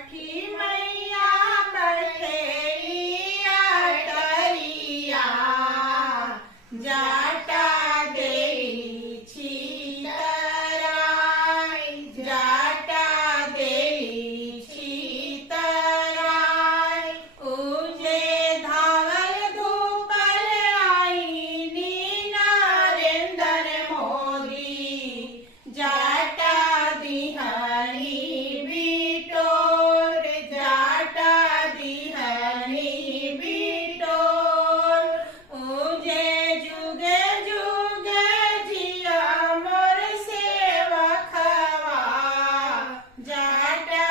छठी मैया बैठेली अटरिया जाटा देली छितराई जाटा देली छितराई उजे धावल धूपल आईनी नरेंद्र मोदी जाटा दिहनी बिटोर जाटा दिहनी बिटोर उजे जुगे जुगे जिया मोर सेवकवा जाटा